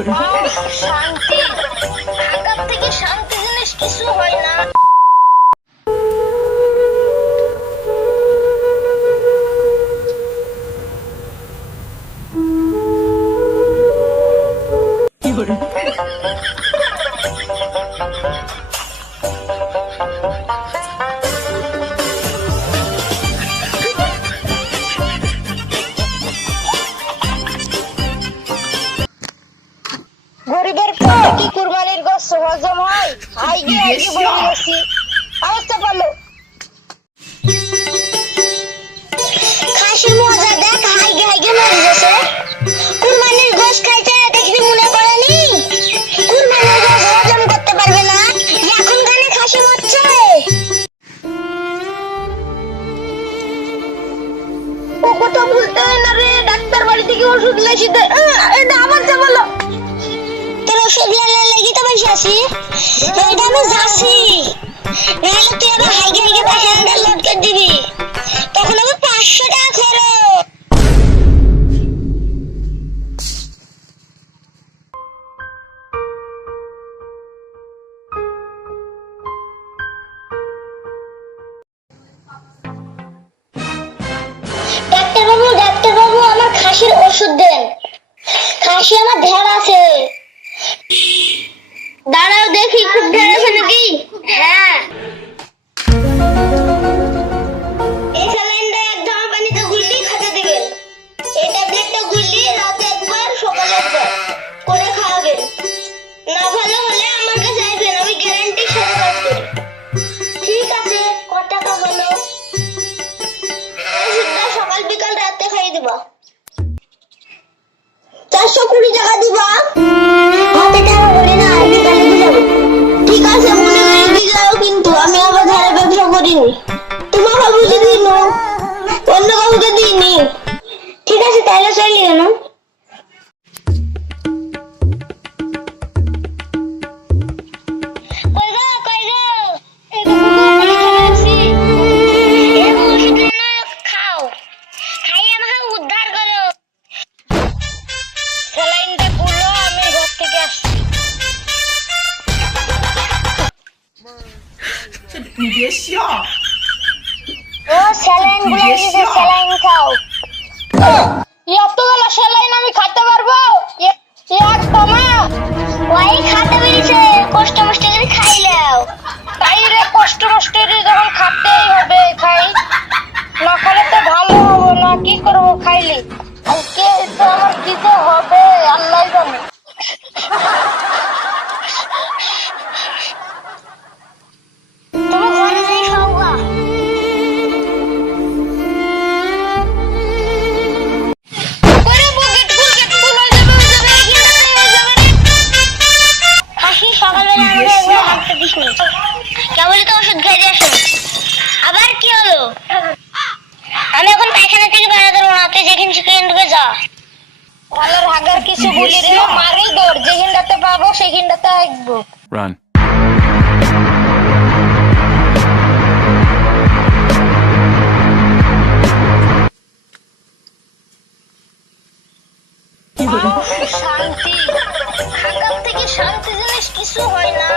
শান্তি, ঢাকার থেকে শান্তি জিনিস কিছু হয় না। গরিবের পেটে কি কুরবানির গোশত হজম হয়? আইগে বলে গেছি, অবস্থা ভালো। খাসির মজা দেখ, হাইগে মরে গেছে। কুরবানির গোশত খাইতে দেখবি মনে করেনি কুরবানির গোশত হজম করতে পারবে না, এখন গানে খাসি মরছে। ও কথা বলতে হয় না রে, ডাক্তার বাড়ি থেকে ওষুধ লেছি দে। এটা আমার যা বলো, ওষুধ লেগে তো বেশি আছি, এটা আমি যাচ্ছি, নাহলে তুই আবার হাইগে পেশেন্টটা লোড করে দিবি, তখন আমি 500 টাকা খরচ। ডাক্তার বাবু আমার খাসির ওষুধ দেন, খাসি আমার ঢের আছে। দাঁড়াও দেখি খুব ঢের আছে নাকি। হ্যাঁ, এই স্যালাইনটা 1 ধামা পানিতে গুললি খেতে দিবেন। এই ট্যাবলেটটা গুললি রাতে একবার সকালে একবার করে খাওয়াবেন। না ভালো হলে আমার কাছে আসবেন, আমি গ্যারান্টির সাথে কাজ করি। ঠিক আছে, কত টাকা হলো? ওষুধটা সকাল বিকাল রাতে খাইয়ে দিবা। 420 টাকা দিবা। হাতে টাকা করে না, বিকালে দিয়ে যাবো। ঠিক আছে, মনে করে দিয়ে যাও, কিন্তু আমি আবার ধারে ব্যবসা করিনি, তোমাকে বুঝে দিন, অন্য কাউকে দিইনি। ঠিক আছে, তাহলে চলি কেন?你别笑。ও স্যালাইন গুলো দিতে, স্যালাইন খাও। এতগুলো স্যালাইন আমি খেতে পারবো? একদম ওই খেতে বেরিয়েছে, কষ্ট মষ্ট করে খাইলাও। তাই রে, কষ্ট মষ্ট করে যখন খেতেই হবে খাই, না খেলে তো ভালো হবে না, কি করবো খাইলে। কে তো আমার কি যে হবে আল্লাহ জানে। কেবলই তো ওষুধ খেয়ে আসো, আবার কি হলো? আমি এখন পায়খানা থেকে বেড়াতে পারবো না, তুই যেখানে সেখানে ঢুকে যা। ভালোর হাগার কিছু বলি রে, মারি দৌড়, যেখানটাতে পাবো সেখানটাতে আসবো। Run. শান্তি, ঢাকার থেকে শান্তি জিনিস কিছু হয় না।